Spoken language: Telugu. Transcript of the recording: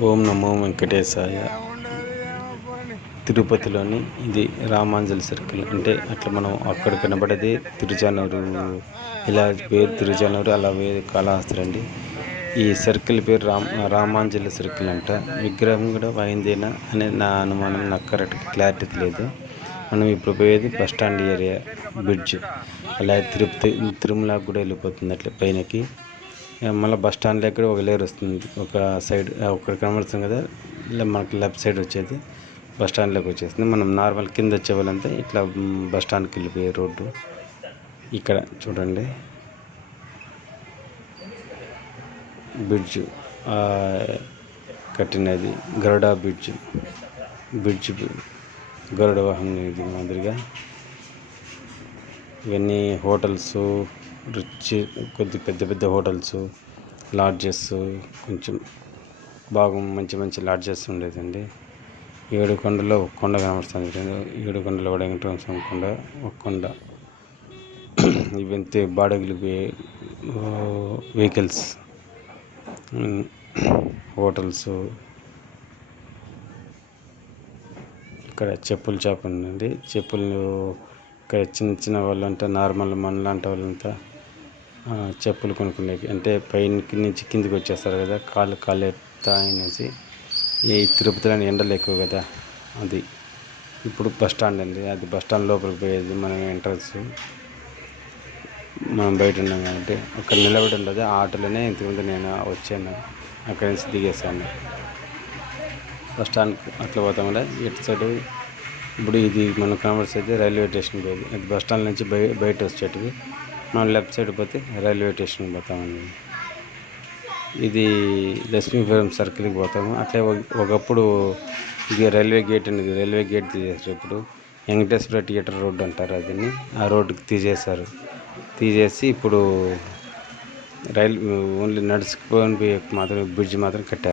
ఓం నమో వెంకటేశాయ. తిరుపతిలోని ఇది రామాంజలి సర్కిల్. అంటే అట్లా మనం అక్కడ కనబడేది తిరుచానూరు, ఇలా పేరు తిరుచానూరు, అలా కాళహస్తి అండి. ఈ సర్కిల్ పేరు రామాంజలి సర్కిల్ అంట. విగ్రహం కూడా అయిందేనా అనే నా అనుమానం, నాకు కరెక్ట్ క్లారిటీ లేదు. మనం ఇప్పుడు పోయేది బస్ స్టాండ్ ఏరియా, బ్రిడ్జ్, అలా తిరుమల కూడా వెళ్ళిపోతుంది అట్లా పైనకి. మళ్ళీ బస్ స్టాండ్ దగ్గర ఒక లేయర్ వస్తుంది, ఒక సైడ్ ఒకటి కనబడుతుంది కదా, ఇలా మనకి లెఫ్ట్ సైడ్ వచ్చేది బస్ స్టాండ్లోకి వచ్చేస్తుంది. మనం నార్మల్ కింద వచ్చే వాళ్ళంతా ఇట్లా బస్ స్టాండ్కి వెళ్ళిపోయే రోడ్డు. ఇక్కడ చూడండి బ్రిడ్జ్ కట్టినది, గరుడ బ్రిడ్జ్ గరుడ వాహనం ఇది మాదిరిగా. ఇవన్నీ హోటల్స్, కొద్ది పెద్ద హోటల్స్, లాడ్జెస్, కొంచెం బాగా మంచి లాడ్జెస్ ఉండేదండి. 7 కొండల్లో ఒక కొండ కనబడుతుంది. 7 కొండల వెంకటేశ్వర స్వామి కొండ, ఒక కొండ. ఇవంతే బాడగిలు వెహికల్స్, హోటల్స్. ఇక్కడ చెప్పుల షాప్ ఉందండి. చెప్పులు ఇక్కడ చిన్న వాళ్ళంతా, నార్మల్ మనలాంటి వాళ్ళంతా చెప్పులు కొనుక్కునేకి, అంటే పైన నుంచి కిందికి వచ్చేస్తారు కదా, కాళ్ళు ఎత్తా అనేసి. ఈ తిరుపతిలోని ఎండలు ఎక్కువ కదా, అది. ఇప్పుడు బస్ స్టాండ్ అండి, అది బస్ స్టాండ్ లోపలికి పోయేది మనం ఎంట్రన్స్. మనం బయట ఉన్నాం కాబట్టి అక్కడ నిలబడి ఉండదు. ఆ ఆటోలోనే ఇంతకుముందు నేను వచ్చాను, అక్కడి నుంచి దిగేసాను. బస్ స్టాండ్ అట్లా పోతాం కదా, ఇటు సైడ్. ఇప్పుడు ఇది మనం కనబడితే రైల్వే స్టేషన్కి పోయేది. అది బస్ స్టాండ్ నుంచి బయట వచ్చేటివి. మనం లెఫ్ట్ సైడ్ పోతే రైల్వే స్టేషన్కి పోతామండి. ఇది లక్ష్మీపురం సర్కిల్కి పోతాము. అట్లే ఒకప్పుడు ఇది రైల్వే గేట్ అనేది, రైల్వే గేట్ తీసేసారు. ఇప్పుడు వెంకటేశ్వర థియేటర్ రోడ్డు అంటారు అదని. ఆ రోడ్డుకి తీసేసి ఇప్పుడు ఓన్లీ నడుచుకొని పోయే మాత్రం బ్రిడ్జ్ మాత్రం కట్టారు.